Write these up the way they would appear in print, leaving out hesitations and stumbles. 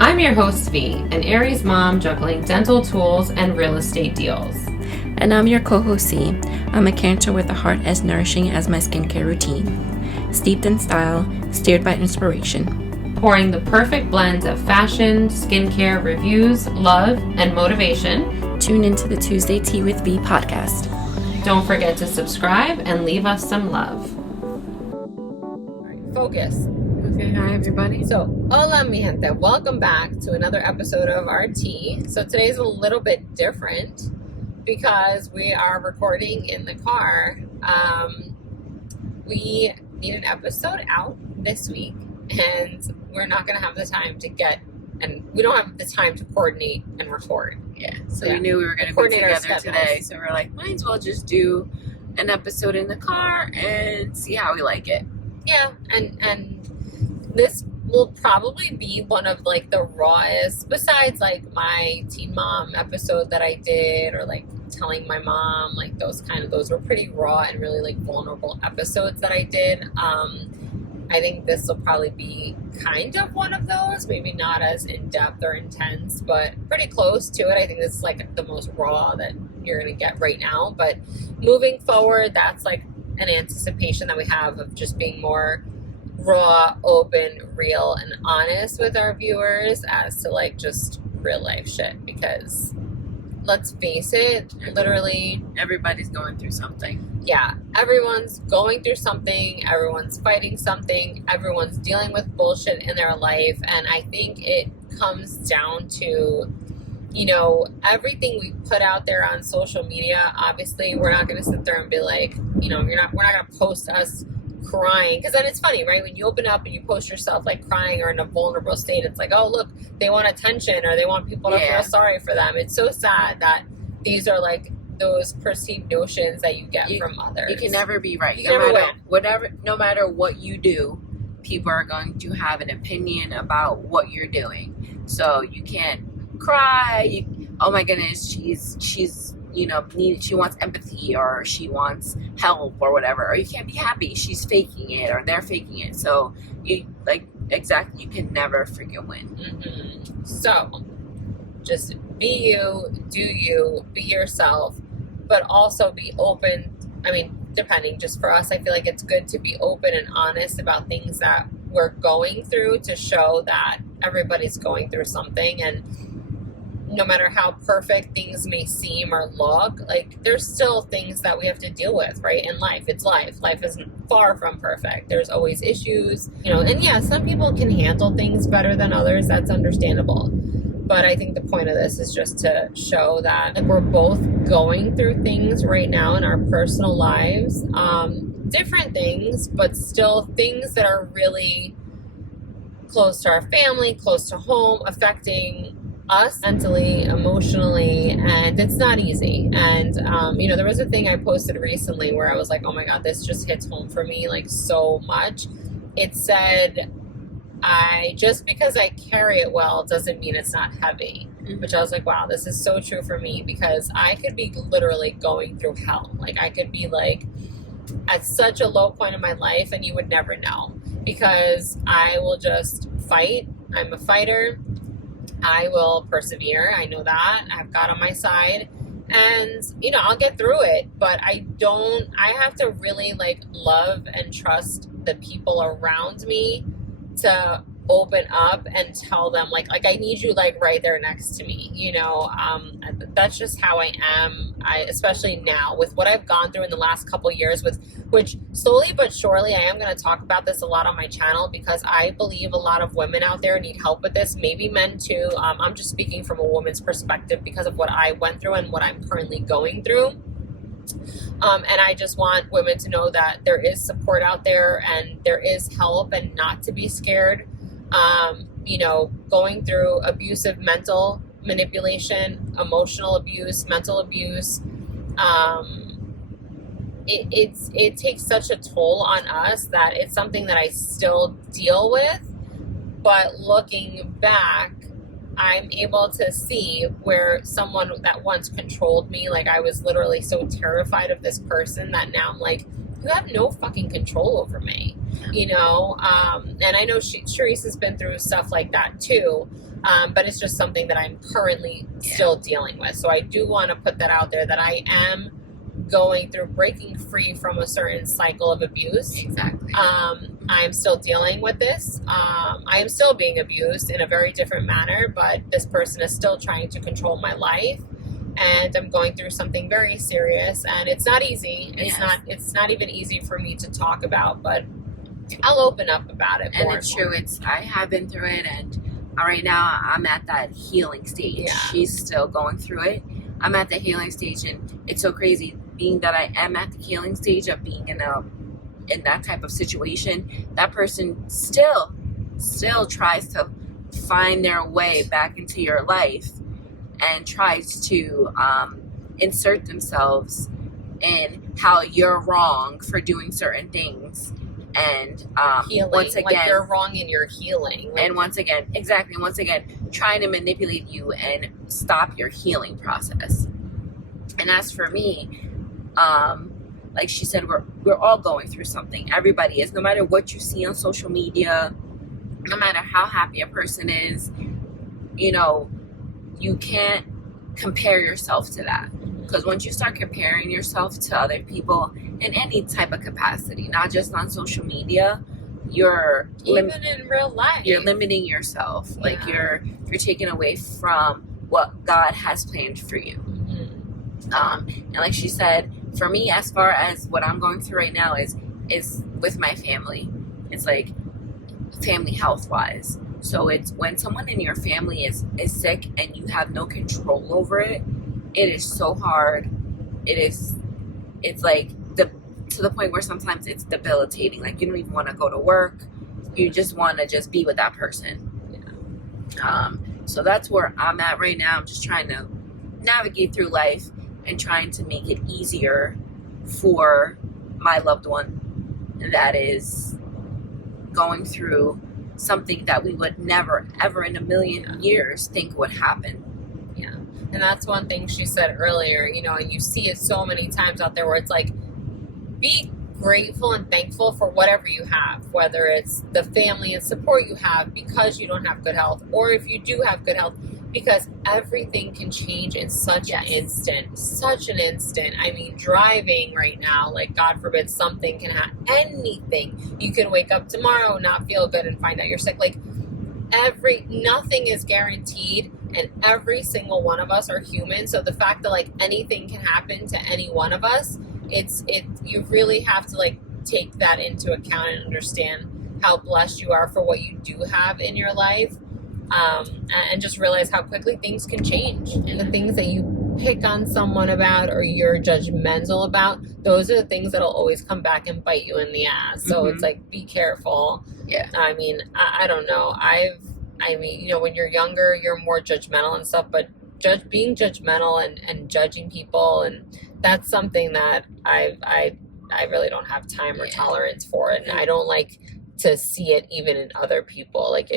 I'm your host, V, an Aries mom juggling dental tools and real estate deals. And I'm your co-host, Cee. I'm a Cancer with a heart as nourishing as my skincare routine. Steeped in style, steered by inspiration. Pouring the perfect blend of fashion, skincare, reviews, love, and motivation. Tune into the Tuesday Tea with V podcast. Don't forget to subscribe and leave us some love. Focus. Okay, hi everybody. So, hola mi gente. Welcome back to another episode of our tea. So today's a little bit different because we are recording in the car. We need an episode out this week, and we're not going to have the time to we don't have the time to coordinate and record. Yeah, so we knew we were going to be together today, so we're like, might as well just do an episode in the car and see how we like it. Yeah, and this will probably be one of like the rawest, besides like my teen mom episode that I did, or like telling my mom, like those were pretty raw and really like vulnerable episodes that I did. I think this will probably be kind of one of those, maybe not as in-depth or intense, but pretty close to it. I think this is like the most raw that you're going to get right now. But moving forward, that's like an anticipation that we have of just being more raw, open, real, and honest with our viewers as to like just real life shit, because let's face it, literally everybody's going through something. Yeah, everyone's going through something, everyone's fighting something, everyone's dealing with bullshit in their life, and I think it comes down to, you know, everything we put out there on social media. Obviously, we're not going to sit there and be like, you know, we're not going to post us crying, because then it's funny, right? When you open up and you post yourself like crying or in a vulnerable state, it's like, oh look, they want attention or they want people to feel sorry for them. It's so sad that these are like those perceived notions that you get from others. You can never be right. No matter what you do, people are going to have an opinion about what you're doing. So you can't cry. Oh my goodness, she's you know, she wants empathy or she wants help or whatever. Or you can't be happy, she's faking it or they're faking it. So you can never freaking win. Mm-hmm. So just be you, do you, be yourself, but also be open. I mean, depending, just for us, I feel like it's good to be open and honest about things that we're going through, to show that everybody's going through something. And no matter how perfect things may seem or look, like there's still things that we have to deal with, right? In life, it's life. Life is far from perfect. There's always issues, you know, and yeah, some people can handle things better than others. That's understandable. But I think the point of this is just to show that like we're both going through things right now in our personal lives, different things, but still things that are really close to our family, close to home, affecting us mentally, emotionally, and it's not easy. And you know, there was a thing I posted recently where I was like, oh my god, this just hits home for me like so much. It said, just because I carry it well doesn't mean it's not heavy. Mm-hmm. Which I was like, wow, this is so true for me, because I could be literally going through hell. Like I could be like at such a low point in my life and you would never know, because I will just fight. I'm a fighter. I will persevere. I know that. I've God on my side, and you know, I'll get through it. But I have to really like love and trust the people around me to open up and tell them like I need you like right there next to me, you know. That's just how I am. Especially now with what I've gone through in the last couple years, which slowly but surely I am going to talk about this a lot on my channel, because I believe a lot of women out there need help with this, maybe men too. I'm just speaking from a woman's perspective because of what I went through and what I'm currently going through. And I just want women to know that there is support out there and there is help, and not to be scared. You know, going through abusive mental manipulation, emotional abuse, mental abuse, it takes such a toll on us that it's something that I still deal with. But looking back, I'm able to see where someone that once controlled me, like I was literally so terrified of this person that now I'm like, you have no fucking control over me, you know? And I know Charisse has been through stuff like that too. But it's just something that I'm currently still dealing with. So I do want to put that out there, that I am going through breaking free from a certain cycle of abuse. Exactly. I'm still dealing with this. I am still being abused in a very different manner, but this person is still trying to control my life. And I'm going through something very serious, and it's not easy. It's not even easy for me to talk about, but I'll open up about it. And it's true. I have been through it, and right now I'm at that healing stage. Yeah. She's still going through it. I'm at the healing stage, and it's so crazy being that I am at the healing stage of being in that type of situation. That person still tries to find their way back into your life and tries to insert themselves in how you're wrong for doing certain things. And healing, once again, like you're wrong in your healing. And once again, trying to manipulate you and stop your healing process. And as for me, like she said, we're all going through something. Everybody is. No matter what you see on social media, no matter how happy a person is, you can't compare yourself to that. Because once you start comparing yourself to other people in any type of capacity, not just on social media, you're even in real life, you're limiting yourself. Yeah. Like you're taking away from what God has planned for you. And like she said, for me, as far as what I'm going through right now is with my family. It's like family health wise. So it's when someone in your family is sick and you have no control over it. It is so hard. It's like to the point where sometimes it's debilitating. Like you don't even want to go to work. You just want to just be with that person. Yeah. So that's where I'm at right now. I'm just trying to navigate through life and trying to make it easier for my loved one that is going through something that we would never, ever in a million years think would happen. Yeah. And that's one thing she said earlier, and you see it so many times out there where it's like, be grateful and thankful for whatever you have, whether it's the family and support you have because you don't have good health, or if you do have good health, because everything can change in such an instant. I mean, driving right now, like God forbid something can happen, anything. You can wake up tomorrow, not feel good, and find out you're sick. Like nothing is guaranteed, and every single one of us are human. So the fact that like anything can happen to any one of us, you really have to like take that into account and understand how blessed you are for what you do have in your life. And just realize how quickly things can change. And the things that you pick on someone about or you're judgmental about, those are the things that'll always come back and bite you in the ass. So it's like, be careful. Yeah. I mean, I don't know. When you're younger, you're more judgmental and stuff, but being judgmental and judging people, and that's something that I really don't have time or tolerance for. And I don't like to see it even in other people. Like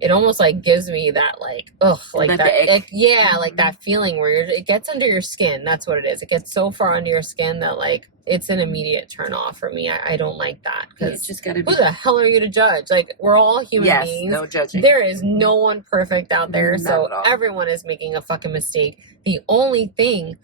it almost like gives me that like, ugh, like that. Like that feeling where it gets under your skin. That's what it is. It gets so far under your skin that like, it's an immediate turn off for me. I don't like that. Because it's just gotta be. Who the hell are you to judge? Like, we're all human beings. No judging. There is no one perfect out there. Not so at all. Everyone is making a fucking mistake. The only thing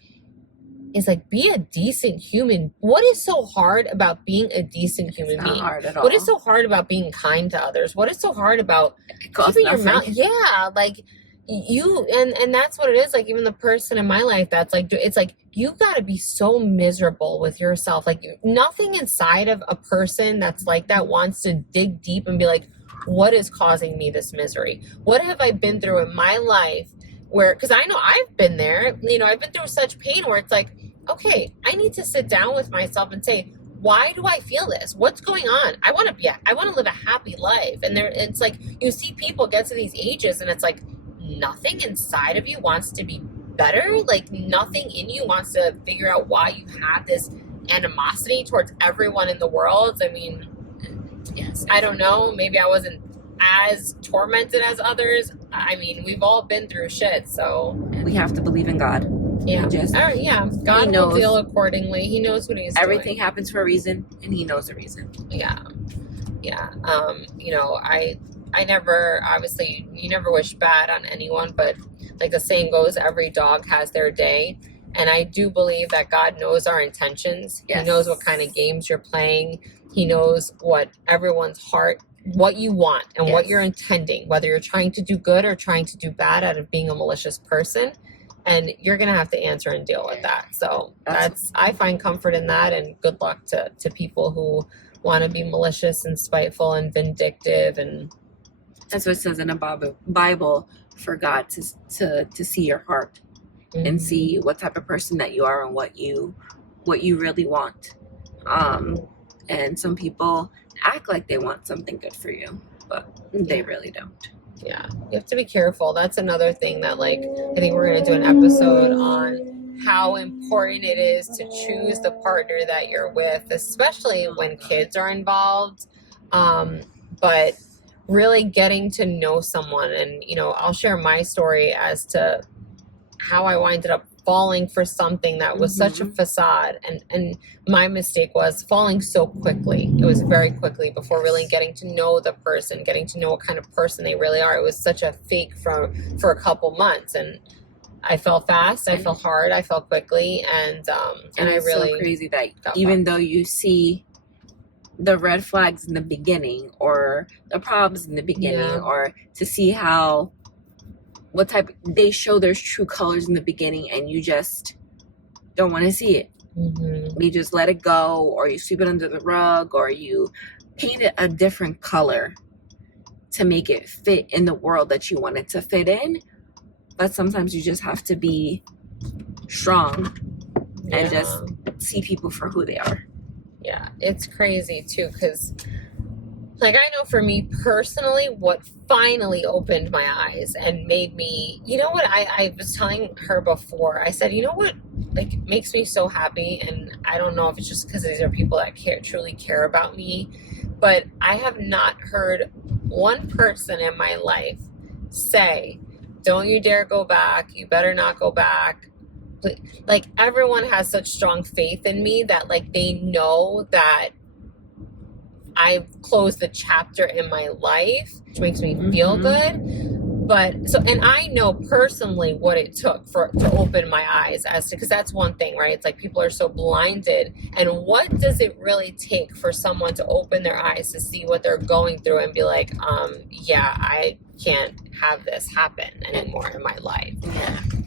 is like, be a decent human. What is so hard about being a decent human being? Not hard at all. What is so hard about being kind to others? What is so hard about keeping your mouth? Yeah, like you and that's what it is. Like even the person in my life that's like, it's like you got to be so miserable with yourself. Like nothing inside of a person that's like that wants to dig deep and be like, what is causing me this misery? What have I been through in my life? Because I know I've been there. I've been through such pain where it's like, okay, I need to sit down with myself and say, why do I feel this? What's going on? I want to live a happy life. And it's like, you see people get to these ages and it's like, nothing inside of you wants to be better. Like nothing in you wants to figure out why you have this animosity towards everyone in the world. I mean, yes, I don't know. Maybe I wasn't as tormented as others. I mean, we've all been through shit, so we have to believe in God. Yeah. God will deal accordingly. He knows what he's Everything doing. happens for a reason, and he knows the reason. Yeah. I never, obviously, you never wish bad on anyone, but like the saying goes, every dog has their day. And I do believe that God knows our intentions. Yes. He knows what kind of games you're playing. He knows what everyone's heart, what you want and what you're intending, whether you're trying to do good or trying to do bad out of being a malicious person. And you're going to have to answer and deal with that. So I find comfort in that, and good luck to people who want to be malicious and spiteful and vindictive. And that's what it says in the Bible, for God to see your heart and see what type of person that you are and what you really want. And some people act like they want something good for you, but they really don't. Yeah, you have to be careful. That's another thing that, like, I think we're going to do an episode on how important it is to choose the partner that you're with, especially when kids are involved. But really getting to know someone, and, you know, I'll share my story as to how I winded up falling for something that was such a facade, and my mistake was falling so quickly. It was very quickly before really getting to know the person, getting to know what kind of person they really are. It was such a fake for a couple months, and I fell fast, I fell hard, I fell quickly, and I really so crazy that even though you see the red flags in the beginning or the problems in the beginning, or to see how what type they show their true colors in the beginning, and you just don't want to see it. You just let it go, or you sweep it under the rug, or you paint it a different color to make it fit in the world that you want it to fit in. But sometimes you just have to be strong and just see people for who they are. Yeah, it's crazy too, because like, I know for me personally, what finally opened my eyes and made me, you know what, I was telling her before, I said, you know what, like, makes me so happy, and I don't know if it's just because these are people that truly care about me, but I have not heard one person in my life say, don't you dare go back, you better not go back. Like, everyone has such strong faith in me that, like, they know that I've closed the chapter in my life, which makes me feel good. But so, and I know personally what it took to open my eyes as to, because that's one thing, right? It's like people are so blinded. And what does it really take for someone to open their eyes to see what they're going through and be like, yeah, I can't have this happen anymore in my life.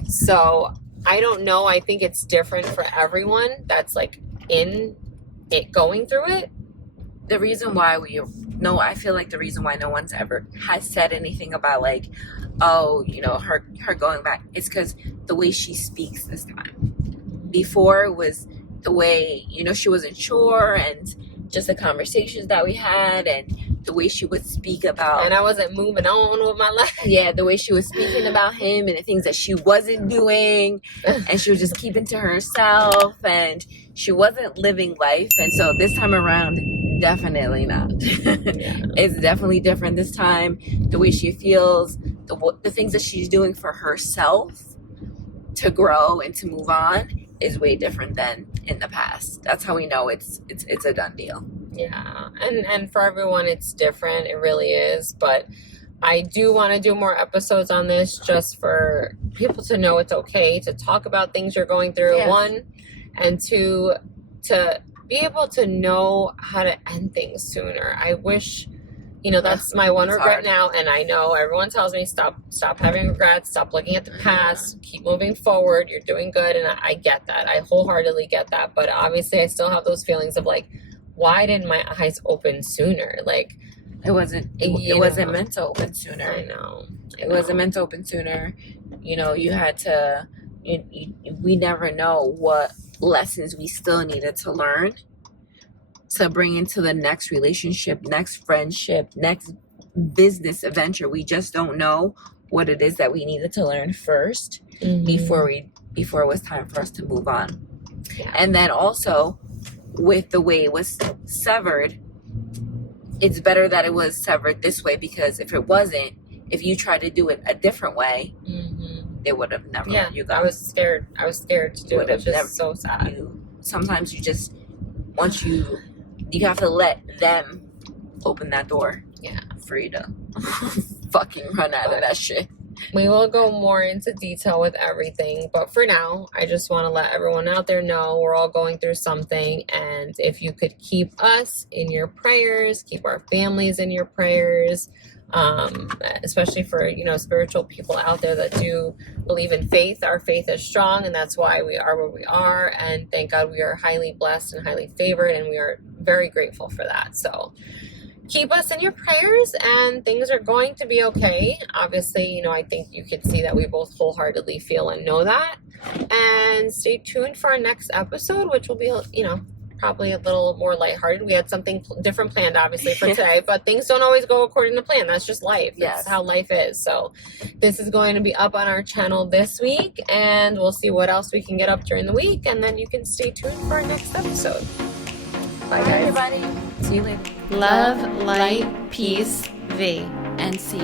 So I don't know. I think it's different for everyone that's like in it, going through it. The reason why I feel like the reason why no one's ever has said anything about, like, oh, you know, her going back, it's because the way she speaks this time. Before it was the way, you know, she wasn't sure, and just the conversations that we had, and the way she would speak about, and I wasn't moving on with my life. Yeah, the way she was speaking about him and the things that she wasn't doing, and she was just keeping to herself, and she wasn't living life. And so this time around, definitely not. It's definitely different this time. The way she feels, the things that she's doing for herself to grow and to move on is way different than in the past. That's how we know it's a done deal. Yeah, and for everyone it's different. It really is. But I do want to do more episodes on this, just for people to know it's okay to talk about things you're going through. One, and two, to be able to know how to end things sooner. I wish, you know, that's my one regret now. And I know everyone tells me, stop having regrets, stop looking at the past, keep moving forward, you're doing good. And I get that. I wholeheartedly get that. But obviously I still have those feelings of like, why didn't my eyes open sooner? Like, it wasn't meant to open sooner. I know. It wasn't meant to open sooner. You know, you had to, we never know what lessons we still needed to learn to bring into the next relationship, next friendship, next business adventure. We just don't know what it is that we needed to learn first before it was time for us to move on. And then also, with the way it was severed, it's better that it was severed this way, because if it wasn't, if you tried to do it a different way, they would have never let you go. I was scared to do it. It's just so sad. Sometimes you just, once you have to let them open that door. Yeah. free to fucking run out of that shit. We will go more into detail with everything, but for now, I just want to let everyone out there know we're all going through something, and if you could keep us in your prayers, keep our families in your prayers, especially for, you know, spiritual people out there that do believe in faith. Our faith is strong, and that's why we are where we are, and thank God we are highly blessed and highly favored, and we are very grateful for that. So keep us in your prayers, and things are going to be okay. Obviously, you know, I think you could see that we both wholeheartedly feel and know that. And stay tuned for our next episode, which will be, you know, probably a little more lighthearted. We had something different planned, obviously, for today, but things don't always go according to plan. That's just life. That's how life is. So this is going to be up on our channel this week, and we'll see what else we can get up during the week, and then you can stay tuned for our next episode. Bye, guys. Everybody. See you later. Love, light, peace, V, and C.